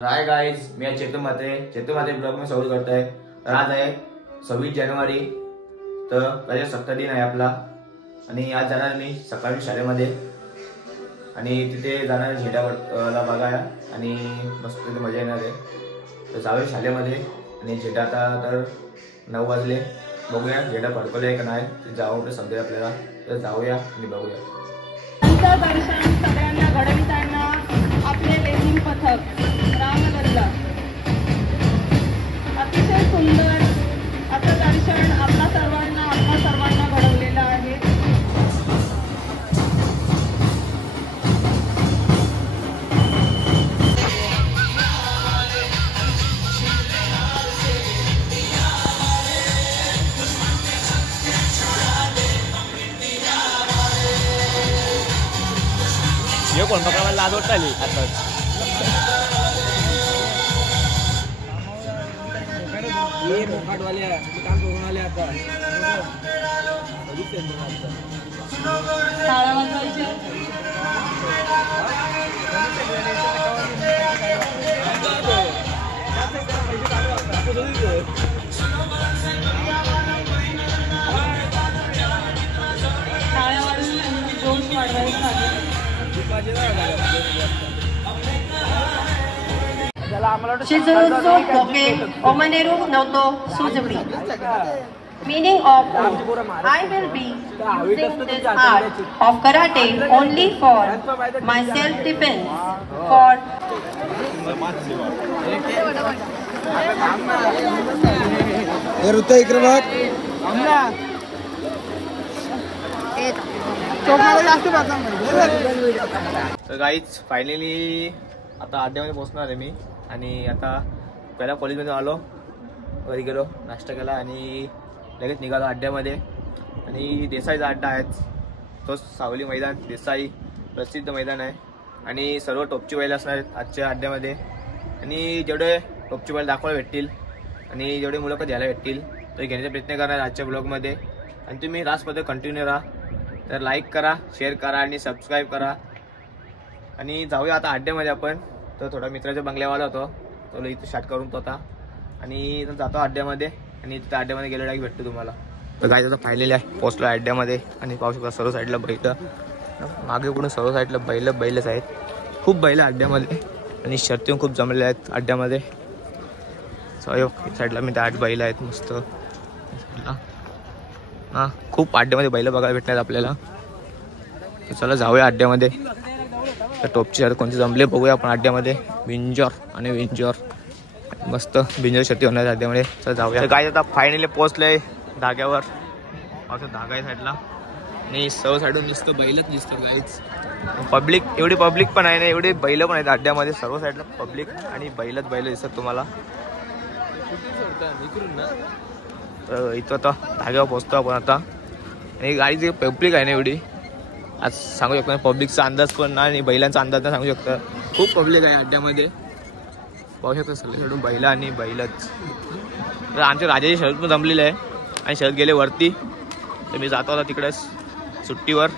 Hi guys, मी चेतन मात्रे blog में स्वागत करता है। तर आज आहे 26 जानेवारी, तर प्रजासत्ताक दिन आहे आपला। आणि आज जाणार मी सकाळी शाळेमध्ये आणि तिथे जाणार झेंडाला बघायला आणि मस्त तिथे मजा येणार आहे। तर जाऊया शाळेमध्ये आणि झेंडा आता तर 9 वाजले, बघूया झेंडा फडकवलाय का नाही, ते जाऊन समजेल आपल्याला। तर जाऊया आणि बघूया। दर्शन सगळ्यांना घडविताना आपले लेझिम पथक रामलल्ला अतिशय सुंदर असं दर्शन आपल्या सर्वांना घडवलेलं आहे। ये कोण पकडायला लाज वाटली आता ये मोकाटवाले काम करून आले आता शाळा वाजवायची शाळेवाली जोश वाढवायचा आहे। Shizuzu Koke Omaneru Noto Suzuki. Meaning of I will be using this art of karate only for my self-defense. For तर गाईज फायनली आता अड्ड्यामध्ये पोहोचणार आहे मी। आणि आता पहिला कॉलेजमध्ये आलो, घरी गेलो, नाश्ता केला आणि लगेच निघालो अड्ड्यामध्ये। आणि देसाईचा अड्डा आहे, तोच सावली मैदान देसाई प्रसिद्ध मैदान आहे आणि सर्व टॉपची बैल असणार आहेत आजच्या अड्ड्यामध्ये। आणि जेवढे टॉपची बैल दाखवायला भेटतील आणि जेवढे मुलाखत घ्यायला भेटतील ते घेण्याचा प्रयत्न करणार आजच्या ब्लॉगमध्ये। आणि तुम्ही लास्टमध्ये कंटिन्यू राहा, तर लाईक करा, शेअर करा आणि सबस्क्राईब करा। आणि जाऊया आता अड्ड्यामध्ये आपण। तर थोडा मित्राच्या बंगल्यावाला होतो, तो इथं शॉट करून तो आता आणि जातो अड्ड्यामध्ये आणि तिथं अड्ड्यामध्ये गेलेला भेटतो तुम्हाला। तर काय आता फायनली आहे पोहोचलो अड्ड्यामध्ये आणि पाहू शकता सर्व साईडला बैल, मागे पुढे सर्व साईडला बैलच आहेत, खूप बैल अड्ड्यामध्ये आणि शर्ती खूप जमलेल्या आहेत अड्ड्यामध्ये। साईडला मी 8 बैल आहेत मस्त, हां खूप अड्ड्यामध्ये बैल बघायला भेटणार आपल्याला। चला जाऊया अड्ड्यामध्ये, तर टॉपची शर्ट कोणते जमले बघूया आपण अड्ड्यामध्ये। विंजॉर आणि विंजॉर मस्त विंजॉर शर्ती होणार अड्ड्यामध्ये। चला जाऊया। काय आता फायनली पोहोचले धाग्यावर, असं धागा आहे साईडला आणि सर्व साईडून दिसतं बैलच दिसतं गाईच। पब्लिक एवढी पब्लिक पण आहे ना, एवढी बैल पण आहेत अड्ड्यामध्ये, सर्व साईडला पब्लिक आणि बैल दिसतात तुम्हाला। तर इथं आता धाग्यावर पोहोचतो आपण आता। आणि गाडीची पब्लिक आहे ना एवढी, आज सांगू शकतो पब्लिकचा अंदाज पण नाही आणि बैलांचा अंदाज नाही सांगू शकता, खूप पब्लिक आहे अड्ड्यामध्ये पाहू शकता। सगळीकडून बैल आणि बैलच। तर आमच्या राजाची शर्यत पण जमलेली आहे आणि शर्यत गेले वरती, तर मी जातो आता तिकडे सुट्टीवर।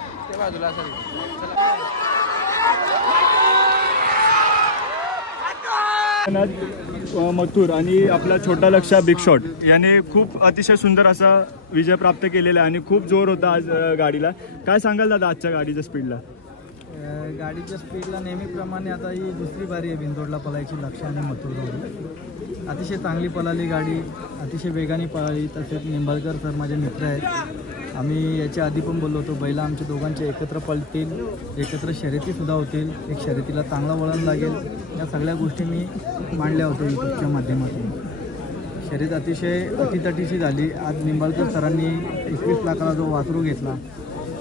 मथुर आणि आपला छोटा लक्ष्या बिग शॉट याने खूप अतिशय सुंदर असा विजय प्राप्त केलेला आहे आणि खूप जोर होता आज गाडीला। काय सांगाल दादा आजच्या गाडीच्या स्पीडला? गाडीच्या स्पीडला नेहमीप्रमाणे आता ही दुसरी बारी आहे बिंदोडला पळायची लक्ष्य आणि मथुर दोघी। अतिशय चांगली पळाली गाडी, अतिशय वेगाने पळाली। तसेच निंबाळकर सर माझे मित्र आहेत, आम्ही याच्या आधी पण बोललो होतो बैला आमच्या दोघांचे एकत्र पळतील, एकत्र शर्यतीसुद्धा होतील, एक शर्यतीला चांगला वळण लागेल, या सगळ्या गोष्टी मी मांडल्या होत्या यूट्यूबच्या माध्यमातून। शर्यत अतिशय अटीतटीची झाली। आज निंबाळकर सरांनी 21 लाखाला जो वासरू घेतला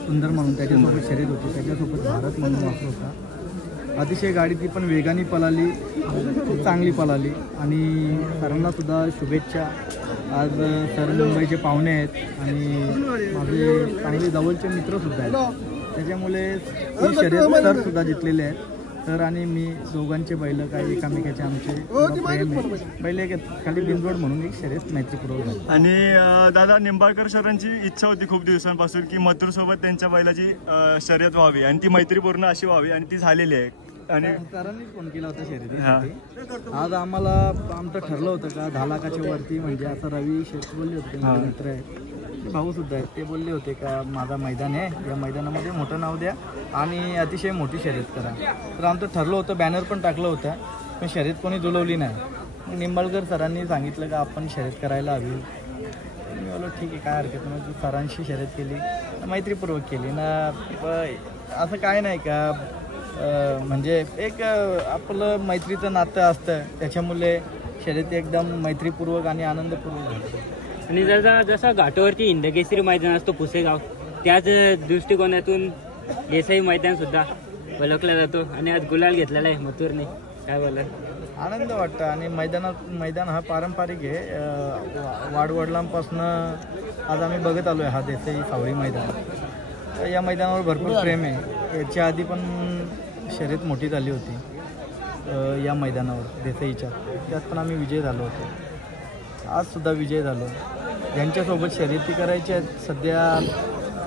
सुंदर म्हणून, त्याच्यासोबत शर्यत होती, त्याच्यासोबत भारत म्हणून वासरू होता। अतिशय गाडी ती पण वेगाने पळाली, खूप चांगली पळाली आणि सरांनासुद्धा शुभेच्छा। आज सर मुंबईचे पाहुणे आहेत आणि माझे चांगले जवळचे मित्रसुद्धा आहेत, त्याच्यामुळे ही शर्यत सरसुद्धा जिंकलेले आहेत। सर आणि मी दोघांचे बैल काही एकामेकाचे आमचे प्रेम आहे, बैल एक खाली बिनरोड म्हणून एक शर्यत मैत्रीपूर्वक झाली। आणि दादा निंबाळकर सरांची इच्छा होती खूप दिवसांपासून की मथुर सोबत त्यांच्या बैलाची शर्यत व्हावी आणि ती मैत्रीपूर्ण अशी व्हावी आणि ती झालेली आहे। आणि सरांनीच फोन केला होता शर्यतीसाठी. आज आम्हाला आमचं ठरलं होतं का 10 लाखाच्या वरती, म्हणजे असं रवी शेठ बोलले होते, माझे मित्र आहेत, भाऊ सुद्धा आहेत, ते बोलले होते का माझा मैदान आहे, या मैदानामध्ये मोठं नाव द्या आणि अतिशय मोठी शर्यत करा. तर आमचं ठरलं होतं, बॅनर पण टाकलं होतं, पण शर्यत कोणी जुळवली नाही. निंबाळकर सरांनी सांगितलं का आपण शर्यत करायला हवी. मी बोललो ठीक आहे, काय हरकत नाही. तू सरांशी शर्यत केली, मैत्रीपूर्वक केली ना, असं काय नाही का, म्हणजे एक आपलं मैत्रीचं नातं असतं, त्याच्यामुळे शर्यत एकदम मैत्रीपूर्वक आणि आनंदपूर्वक झाली. आणि जसा घाटावरती हिंदकेसरी मैदान असतो पुसेगाव, त्याच दृष्टिकोनातून देसाई मैदान सुद्धा ओळखला जातो आणि आज गुलाल घेतलेला आहे मथुरने. काय बोला? आनंद वाटतं. आणि मैदान हा पारंपरिक आहे, वाडवडिलांपासून आज आम्ही बघत आलो आहे हा देसाई सावळी मैदान. तर या मैदानावर भरपूर प्रेम आहे. याच्या आधी पण शर्यत मोठी झाली होती या मैदानावर देसाईच्या, त्यात पण आम्ही विजय झालो होतो. आजसुद्धा विजय झालो. ज्यांच्यासोबत शर्यती करायच्या आहेत सध्या,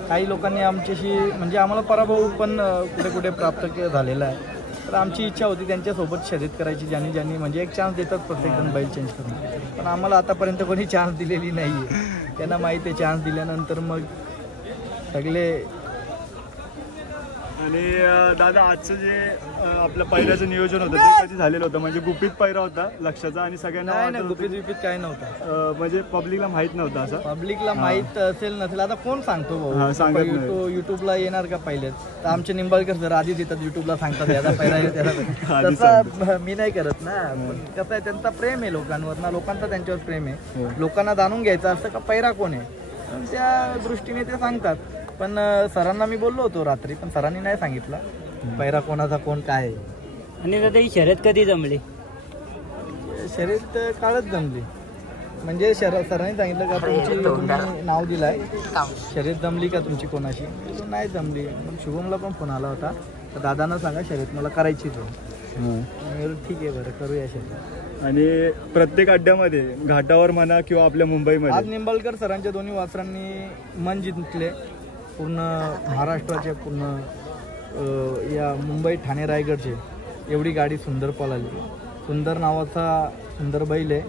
काही लोकांनी आमच्याशी, म्हणजे आम्हाला पराभव पण कुठे कुठे प्राप्त झालेला आहे. तर आमची इच्छा होती त्यांच्यासोबत शर्यत करायची, ज्यांनी म्हणजे एक चान्स देतात प्रत्येकजण बैल चेंज करून, पण आम्हाला आतापर्यंत कोणी चान्स दिलेली नाही आहे. त्यांना माहिती आहे चान्स दिल्यानंतर मग सगळे. आणि दादा आजचं जे आपलं पहिल्याचं नियोजन होतं ते कधी झालेलं होतं, म्हणजे गुपित पहिरा होता लक्षाचा आणि सगळ्यांना नाही गुपित काही नव्हतं, म्हणजे पब्लिकला माहित नव्हतं. असं पब्लिकला माहित असेल नसेल आता कोण सांगतो भाऊ, युट्यूबला येणार का पहिलेच. तर आमचे निंबाळकर सर आधीच येतात युट्यूबला, सांगतात याचा पहिला तसं मी नाही करत ना. कसं आहे, त्यांचा प्रेम आहे लोकांवर ना, लोकांचा त्यांच्यावर प्रेम आहे, लोकांना जाणून घ्यायचं असतं का पैरा कोण आहे, त्या दृष्टीने ते सांगतात. पण सरांना मी बोललो होतो रात्री, पण सरांनी नाही सांगितलं पैरा कोणाचा कोण काय आहे. आणि दादा ही शर्यत कधी जमली? शर्यत काळच जमली, म्हणजे सरांनी सांगितलं का तुम्ही नाव दिलंय, शर्यत जमली का तुमची कोणाशी? नाही जमली. मग शुभमला पण फोन आला होता, तर दादांना सांगा शर्यत मला करायचीच आहे. ठीक आहे बरं करूया शर्यत. आणि प्रत्येक अड्ड्यामध्ये घाटावर म्हणा किंवा आपल्या मुंबईमध्ये आज निंबाळकर सरांच्या दोन्ही वासरांनी मन जिंकले. पूर्ण महाराष्ट्राचे, पूर्ण या मुंबई ठाणे रायगडचे एवढी गाडी सुंदर पळाली. सुंदर नावाचा सुंदर बैल आहे,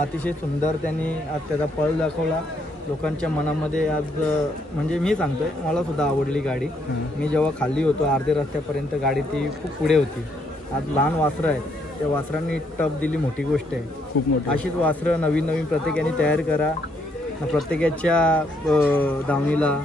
अतिशय सुंदर त्यांनी आज त्याचा पळ दाखवला लोकांच्या मनामध्ये. आज म्हणजे मी सांगतोय मला सुद्धा आवडली गाडी. मी जेव्हा खाल्ली होतो अर्ध्या रस्त्यापर्यंत गाडी ती खूप पुढे होती. आज लहान वासरं आहेत, त्या वासरांनी टप दिली, मोठी गोष्ट आहे, खूप मोठी. अशीच वासरं नवीन नवीन प्रत्येकाने तयार करा. प्रत्येकाच्या दावणीला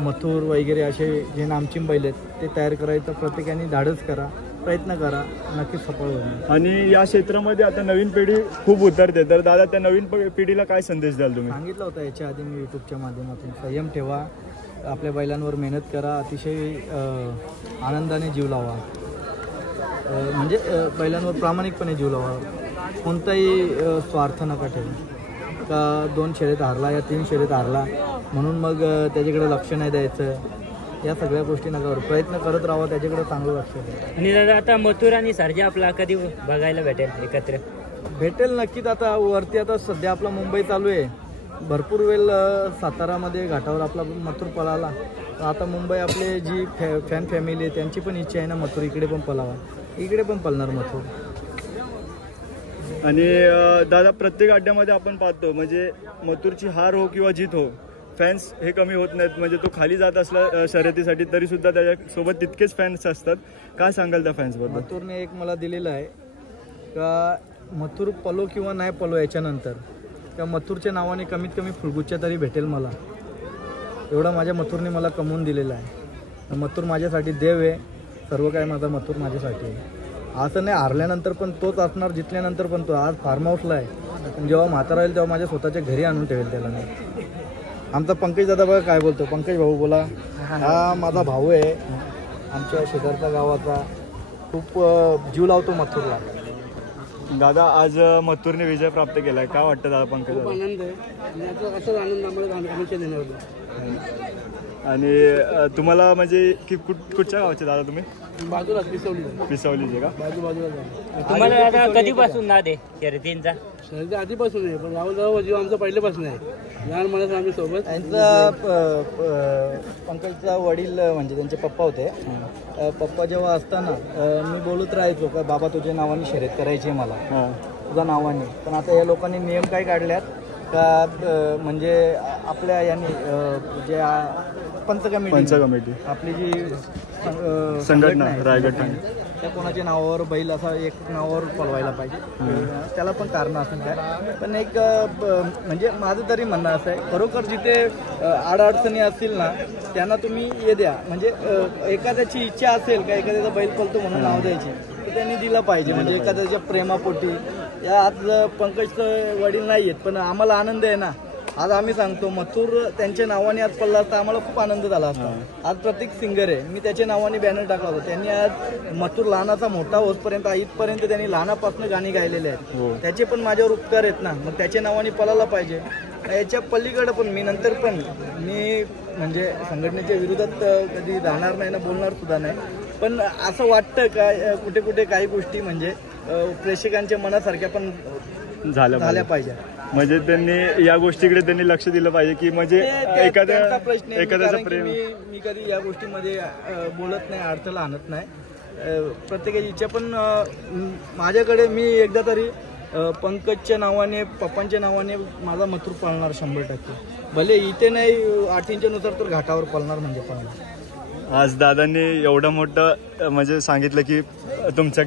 मथुर वगैरे असे जे नामचिम बैल आहेत ते तयार करायचं प्रत्येकाने धाडस करा, प्रयत्न करा, नक्कीच सफळ होईल. आणि या क्षेत्रामध्ये आता नवीन पिढी खूप उतरते, तर दादा त्या नवीन पिढीला काय संदेश द्याल तुम्ही? सांगितलं होतं याच्या आधी मी यूट्यूबच्या माध्यमातून, संयम ठेवा, आपल्या बैलांवर मेहनत करा, अतिशय आनंदाने जीव लावा, म्हणजे बैलांवर प्रामाणिकपणे जीव लावा, कोणताही स्वार्थ नका ठेवा का 2 शर्यत हारला या 3 शर्यत हारला म्हणून मग त्याच्याकडे लक्ष नाही द्यायचं. या सगळ्या गोष्टी नका करू, प्रयत्न करत राहा, त्याच्याकडे चांगलं लक्ष द्या. आणि दादा आता मथुर आणि सर्जा आपला कधी बघायला भेटेल एकत्र? भेटेल नक्कीच. आता वरती आता सध्या आपला मुंबई चालू आहे, भरपूर वेळ सातारामध्ये घाटावर आपला मथुर पळाला. आता मुंबई आपले जी फॅन फॅमिली आहे त्यांची पण इच्छा आहे ना मथुर इकडे पण पळावा, इकडे पण पळणार मथुर. आणि दादा प्रत्येक अड्ड्यामध्ये आपण पाहतो म्हणजे मथुरची हार हो किंवा जीत हो, फॅन्स हे कमी होत नाहीत. म्हणजे तो खाली जात असला शर्यतीसाठी तरी सुद्धा त्याच्यासोबत तितकेच फॅन्स असतात. काय सांगाल त्या फॅन्सबद्दल? मथुरने एक मला दिलेलं आहे का मथुर पलो किंवा नाही पलो याच्यानंतर त्या मथुरच्या नावाने कमीत कमी फुलगुच्चा तरी भेटेल मला, एवढा माझ्या मथुरने मला कमवून दिलेला आहे. मथुर माझ्यासाठी देव आहे, सर्व काय माझा मथुर माझ्यासाठी आहे. असं नाही हारल्यानंतर पण तोच असणार, जितल्यानंतर पण तो. आज फार्म हाऊसला आहे, जेव्हा म्हातारा येईल तेव्हा माझ्या स्वतःच्या घरी आणून ठेवेल त्याला मी. आमचा पंकज दादा बघा काय बोलतो, पंकज भाऊ बोला. हा माझा भाऊ आहे, आमच्या शेजारच्या गावाचा, खूप जीव लावतो मथुरला. दादा आज मथुरने विजय प्राप्त केलाय, काय वाटतं दादा पंकज? खूप आनंद आहे आणि असाच आनंद आम्हाला हमेशा देणार होता. आणि तुम्हाला म्हणजे की कुठच्या गावाचे दादा तुम्ही? बाजूला पिसवलीचे का? बाजूला तुम्हाला आता कधीपासून नाद आहे शर्यतींचा? शर्यती आधीपासून आहे, पण गावोगाव जीव आमचा पहिल्यापासून आहे. लहान मुलाचं आम्ही सोबत. त्यांचा पंकजचा वडील म्हणजे त्यांचे पप्पा होते. पप्पा जेव्हा असताना मी बोलत राहायचो का बाबा तुझ्या नावाने शर्यत करायची आहे मला, तुझ्या नावाने. पण आता या लोकांनी नियम काय काढल्यात का म्हणजे आपल्या यांनी जे पंच कमिटी आपली जी संघटना रायगड त्या कोणाच्या नावावर बैल असा एक नावावर पळवायला पाहिजे. त्याला पण कारण असेल काय, पण एक म्हणजे माझं तरी म्हणणं असं आहे, खरोखर जिथे अडचणी असतील ना त्यांना तुम्ही हे द्या. म्हणजे एखाद्याची इच्छा असेल का एखाद्याचा बैल पळतो म्हणून नाव द्यायची तर त्यांनी दिलं पाहिजे. म्हणजे एखाद्याच्या प्रेमापोटी. या आज पंकजचं वडील नाही आहेत पण आम्हाला आनंद आहे ना. आज आम्ही सांगतो मथुर त्यांच्या नावाने आज पडला असता आम्हाला खूप आनंद झाला असता. आज प्रत्येक सिंगर आहे, मी त्याच्या नावाने बॅनर टाकला होता. त्यांनी आज मथुर लहानाचा मोठा होतपर्यंत इथपर्यंत त्यांनी लहानापासून गाणी गायलेले आहेत. त्याचे पण माझ्यावर उपकार आहेत ना, मग त्याच्या नावाने पळायला पाहिजे. याच्या पलीकडे पण मी नंतर पण मी म्हणजे संघटनेच्या विरोधात कधी जाणार नाही ना, बोलणार सुद्धा नाही. पण असं वाटतं का कुठे कुठे काही गोष्टी म्हणजे प्रेक्षकांच्या मनासारख्या पण झाल्या पाहिजे. म्हणजे त्यांनी या गोष्टीकडे त्यांनी लक्ष दिलं पाहिजे की म्हणजे एखाद्याचा प्रेम. मी कधी या गोष्टीमध्ये बोलत नाही, अडथळा आणत नाही. प्रत्येकाची इच्छा. पण माझ्याकडे मी एकदा तरी पंकजच्या नावाने पप्पांच्या नावाने माझा मथुर पळणार 100%. भले इथे नाही 8 इंचानुसार तर घाटावर पळणार म्हणजे पळणार. आज दादांनी एवढं मोठं म्हणजे सांगितलं की तुमच्या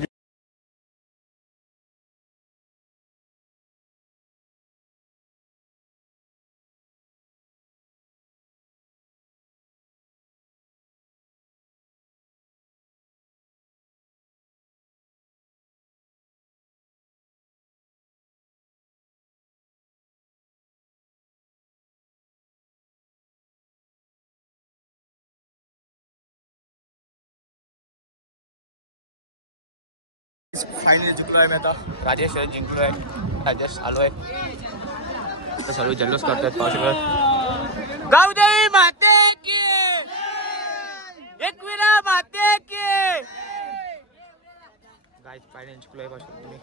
फायनली जिंकलो आहे. मी आता राजेश जिंकलो आहे. राजेश आलो आहे आता सर्व जल्लोष करतात. पावसाळ्यात गावदेवी माते की एकविरा माते की गाईस फायनली जिंकलो आहे. पावसाळ्यात तुम्ही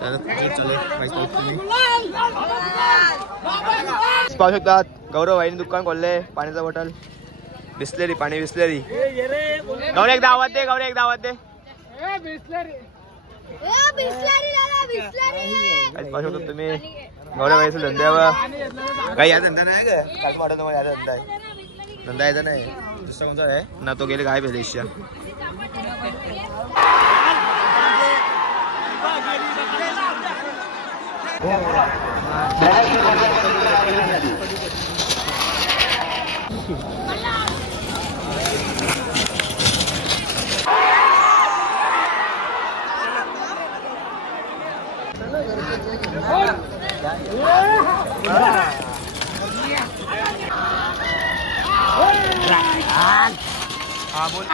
राजा पाहू शकतात. गौरव वाहिनी दुकान खोलले. पाण्याचा बॉटल बिस्लेरी पाणी बिस्लेरी. गौरव एक दावत दे. गौरव एक दावत दे. पाहू शकतो तुम्ही गौरव यायचं धंद्यावर. काही या धंदा नाही का काय वाटत तुम्हाला? या धंदा आहे. धंदा यायचा नाही दुसरा कोणता आहे ना. तो गेले काय पेलेशा हा बोल.